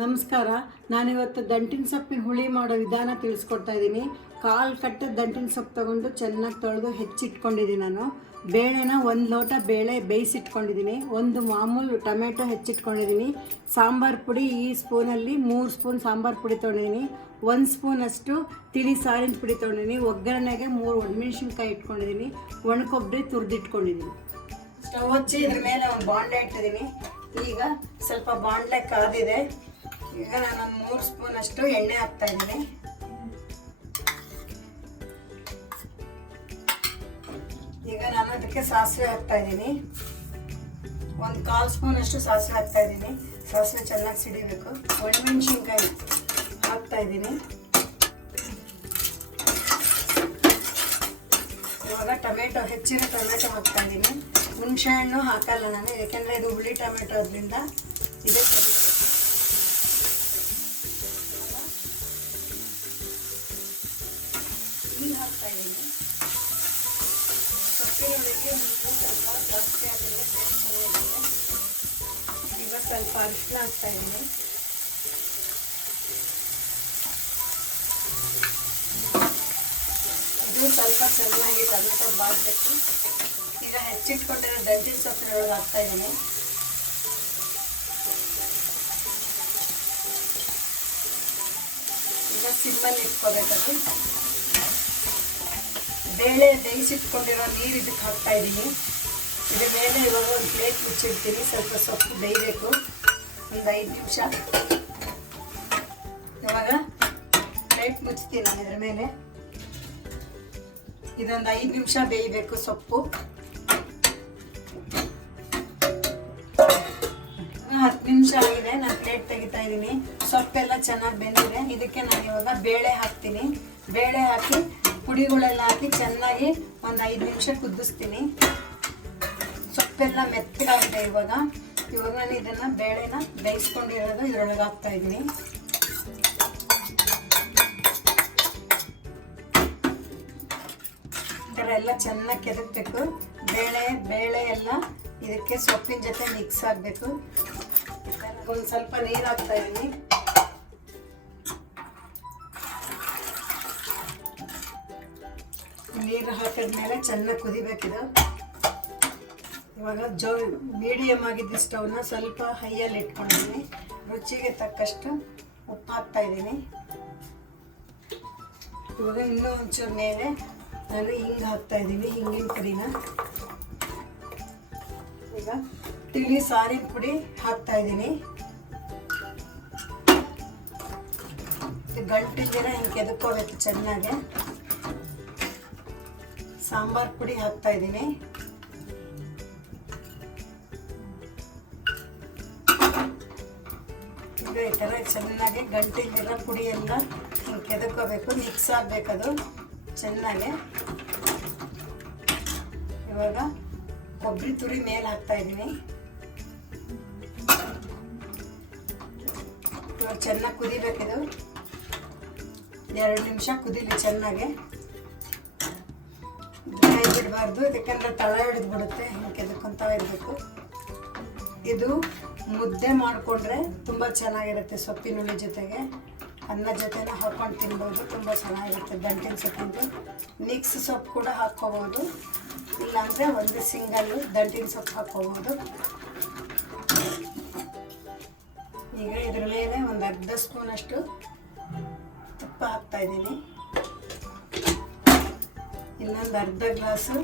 ನಮಸ್ಕಾರ. ನಾನಿವತ್ತು ದಂಟಿನ ಸೊಪ್ಪಿನ ಹುಳಿ ಮಾಡೋ ವಿಧಾನ ತಿಳಿಸ್ಕೊಡ್ತಾ ಇದ್ದೀನಿ. ಕಾಲು ಕಟ್ಟದ ದಂಟಿನ ಸೊಪ್ಪು ತೊಗೊಂಡು ಚೆನ್ನಾಗಿ ತೊಳೆದು ಹೆಚ್ಚಿಟ್ಕೊಂಡಿದ್ದೀನಿ. ನಾನು ಬೇಳೆನ 1 ಲೋಟ ಬೇಳೆ ಬೇಯಿಸಿಟ್ಕೊಂಡಿದ್ದೀನಿ. ಒಂದು ಮಾಮೂಲು ಟೊಮೆಟೊ ಹೆಚ್ಚಿಟ್ಕೊಂಡಿದ್ದೀನಿ. ಸಾಂಬಾರು ಪುಡಿ ಈ ಸ್ಪೂನಲ್ಲಿ 3 ಸ್ಪೂನ್ ಸಾಂಬಾರು ಪುಡಿ ತೊಗೊಂಡಿದ್ದೀನಿ. 1 ಸ್ಪೂನಷ್ಟು ತಿಳಿ ಸಾರಿನ ಪುಡಿ ತೊಗೊಂಡಿದ್ದೀನಿ. ಒಗ್ಗರಣೆಗೆ 3 ಒಣಮೆಣಸಿನ್ಕಾಯಿ ಇಟ್ಕೊಂಡಿದ್ದೀನಿ. ಒಣಕೊಬ್ಬರಿ ತುರಿದಿಟ್ಕೊಂಡಿದ್ದೀನಿ. ಸ್ಟವ್ ಹಚ್ಚಿ ಇದ್ರ ಮೇಲೆ ಒಂದು ಬಾಣಲೆ ಇಟ್ಟಿದ್ದೀನಿ. ಈಗ ಸ್ವಲ್ಪ ಬಾಣಲೆ ಕಾದಿದೆ. ಈಗ ನಾನು 3 ಸ್ಪೂನ್ ಅಷ್ಟು ಎಣ್ಣೆ ಹಾಕ್ತಾ ಇದ್ದೀನಿ. ಈಗ ನಾನು ಅದಕ್ಕೆ ಸಾಸಿವೆ ಹಾಕ್ತಾ ಇದ್ದೀನಿ. 1/4 ಸ್ಪೂನ್ ಅಷ್ಟು ಸಾಸಿವೆ ಹಾಕ್ತಾ ಇದ್ದೀನಿ. ಸಾಸಿವೆ ಚೆನ್ನಾಗಿ ಸಿಡಿಬೇಕು. ಒಣಮೆಣಸಿನ್ಕಾಯಿ ಹಾಕ್ತಾ ಇದ್ದೀನಿ. ಇವಾಗ ಟೊಮೆಟೊ ಹೆಚ್ಚಿನ ಟೊಮೆಟೊ ಹಾಕ್ತಾ ಇದ್ದೀನಿ. ಹುಣಸೆ ಹಣ್ಣು ಹಾಕಲ್ಲ ನಾನು, ಯಾಕೆಂದರೆ ಇದು ಹುಳಿ ಟೊಮೆಟೊ ಅದರಿಂದ ಇದೆ ಸರಿ. ನೀರು ಹಾಕ್ತಾ ಇದ್ದೀನಿ. ಸೊಪ್ಪಿನ ಒಳಗೆ ನೀರು ಸ್ವಲ್ಪ ಜಾಸ್ತಿ ಹಾಕಿದ್ರೆ ಟೇಸ್ಟ್ ಚೆನ್ನಾಗಿರುತ್ತೆ. ಈಗ ಸ್ವಲ್ಪ ಅರಿಶಿನ ಹಾಕ್ತಾ ಇದ್ದೀನಿ. ಇದು ಸ್ವಲ್ಪ ಚೆನ್ನಾಗಿ ಟೊಮೆಟೊ ಬಾಡಬೇಕು. ಈಗ ಹೆಚ್ಚಿಟ್ಕೊಂಡಿರೋ ದಂಟಿನ ಸೊಪ್ಪಿನೊಳಗೆ ಹಾಕ್ತಾ ಇದ್ದೀನಿ. ಈಗ ಸಿಮ್ಮಲ್ಲಿ ಇಟ್ಕೋಬೇಕದು. ಬೇಳೆ ಬೇಯಿಸಿಟ್ಕೊಂಡಿರೋ ನೀರು ಇದಕ್ಕೆ ಹಾಕ್ತಾ ಇದ್ದೀನಿ. ಇದ್ರ ಮೇಲೆ ಇವಾಗ ಒಂದು ಪ್ಲೇಟ್ ಮುಚ್ಚಿಡ್ತೀನಿ. ಸ್ವಲ್ಪ ಸೊಪ್ಪು ಬೇಯಬೇಕು, ಒಂದು 5 ನಿಮಿಷ. ಇವಾಗ ಪ್ಲೇಟ್ ಮುಚ್ತೀನಿ ನಾನು ಇದ್ರ ಮೇಲೆ. ಇದೊಂದು 5 ನಿಮಿಷ ಬೇಯಬೇಕು ಸೊಪ್ಪು. 10 ನಿಮಿಷ ಆಗಿದೆ. ನಾನು ಪ್ಲೇಟ್ ತೆಗಿತಾ ಇದ್ದೀನಿ. ಸೊಪ್ಪೆಲ್ಲ ಚೆನ್ನಾಗಿ ಬೆಂದಿದೆ. ಇದಕ್ಕೆ ನಾನು ಇವಾಗ ಬೇಳೆ ಹಾಕ್ತೀನಿ. ಬೇಳೆ ಹಾಕಿ ಪುಡಿಗಳೆಲ್ಲ ಹಾಕಿ ಚೆನ್ನಾಗಿ ಒಂದು 5 ನಿಮಿಷ ಕುದಿಸ್ತೀನಿ. ಸೊಪ್ಪೆಲ್ಲ ಮೆತ್ತಗಾಗಿದೆ. ಇವಾಗ ನಾನು ಇದನ್ನು ಬೇಳೆನ ಬೇಯಿಸ್ಕೊಂಡಿರೋದು ಇದರೊಳಗೆ ಹಾಕ್ತಾ ಇದ್ದೀನಿ. ಎಲ್ಲ ಚೆನ್ನಾಗಿ ಕೆದಕಬೇಕು. ಬೇಳೆ ಎಲ್ಲ ಇದಕ್ಕೆ ಸೊಪ್ಪಿನ ಜೊತೆ ಮಿಕ್ಸ್ ಆಗಬೇಕು. ಒಂದು ಸ್ವಲ್ಪ ನೀರು ಹಾಕ್ತಾ ಇದ್ದೀನಿ. ನೀರು ಹಾಕಿದ್ಮೇಲೆ ಚೆನ್ನಾಗಿ ಕುದಿಬೇಕಿದು. ಇವಾಗ ಮೀಡಿಯಮ್ ಆಗಿದ್ದ ಸ್ಟವ್ನ ಸ್ವಲ್ಪ ಹೈಯಲ್ಲಿ ಇಟ್ಕೊಂಡಿದ್ದೀನಿ. ರುಚಿಗೆ ತಕ್ಕಷ್ಟು ಉಪ್ಪು ಹಾಕ್ತಾ ಇದ್ದೀನಿ. ಇವಾಗ ಇನ್ನೂ ಒಂಚೂರು ಮೇಲೆ ನಾನು ಹಿಂಗೆ ಹಾಕ್ತಾ ಇದ್ದೀನಿ, ಹಿಂಗಿನ ಪುಡಿನ. ಈಗ ತಿಳಿ ಸಾರಿನ ಪುಡಿ ಹಾಕ್ತಾ ಇದ್ದೀನಿ. ಗಂಟಿಲ್ದಿರ ಹಿಂಗೆ ಕೆದಕೋಬೇಕು ಚೆನ್ನಾಗಿ. ಸಾಂಬಾರ್ ಪುಡಿ ಹಾಕ್ತಾ ಇದ್ದೀನಿ. ಈಗ ಈ ಥರ ಚೆನ್ನಾಗಿ ಗಂಟಿಲ್ದಿರ ಪುಡಿ ಎಲ್ಲ ಹಿಂಗೆ ಕೆದಕೋಬೇಕು, ಮಿಕ್ಸ್ ಆಗಬೇಕದು ಚೆನ್ನಾಗಿ. ಇವಾಗ ಕೊಬ್ಬರಿ ತುರಿ ಮೇಲೆ ಹಾಕ್ತಾ ಇದ್ದೀನಿ. ಇವಾಗ ಚೆನ್ನಾಗಿ ಕುದಿಬೇಕಿದು. 2 ನಿಮಿಷ ಕುದಿಲಿ ಚೆನ್ನಾಗಿ. ಕೈ ಬಿಡಬಾರ್ದು, ಯಾಕಂದರೆ ತಳ ಹಿಡಿದು ಬಿಡುತ್ತೆ. ಹಿಂಗೆ ಕೆದಕೊಂತ ಇರಬೇಕು. ಇದು ಮುದ್ದೆ ಮಾಡಿಕೊಂಡ್ರೆ ತುಂಬ ಚೆನ್ನಾಗಿರುತ್ತೆ. ಸೊಪ್ಪಿನ ಹುಳಿ ಜೊತೆಗೆ ಅನ್ನ ಜೊತೆನ ಹಾಕೊಂಡು ತಿನ್ಬೋದು. ತುಂಬ ಚೆನ್ನಾಗಿರುತ್ತೆ ದಂಟಿನ ಸೊಪ್ಪಿಂದು. ಮಿಕ್ಸ್ ಸೊಪ್ಪು ಕೂಡ ಹಾಕ್ಕೋಬೋದು, ಇಲ್ಲಾಂದರೆ ಒಂದು ಸಿಂಗಲ್ಲು ದಂಟಿನ ಸೊಪ್ಪು ಹಾಕ್ಕೋಬೋದು. ಈಗ ಇದ್ರ ಮೇಲೆ ಒಂದು ಅರ್ಧ ಸ್ಪೂನಷ್ಟು ತುಪ್ಪ ಹಾಕ್ತಾ ಇದ್ದೀನಿ. ಇನ್ನೊಂದು ಅರ್ಧ ಗ್ಲಾಸು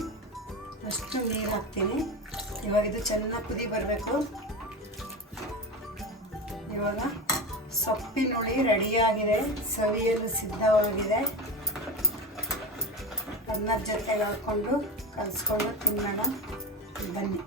ಅಷ್ಟು ನೀರು ಹಾಕ್ತೀನಿ. ಇವಾಗ ಇದು ಚೆನ್ನಾಗಿ ಕುದಿ ಬರಬೇಕು. ಇವಾಗ ಸೊಪ್ಪಿನ ಹುಳಿ ರೆಡಿಯಾಗಿದೆ, ಸವಿಯಲು ಸಿದ್ಧವಾಗಿದೆ. ಅನ್ನದ ಜೊತೆಗೆ ಹಾಕ್ಕೊಂಡು ಕಲಿಸ್ಕೊಂಡು ತಿನ್ನೋಣ. ಬನ್ನಿ.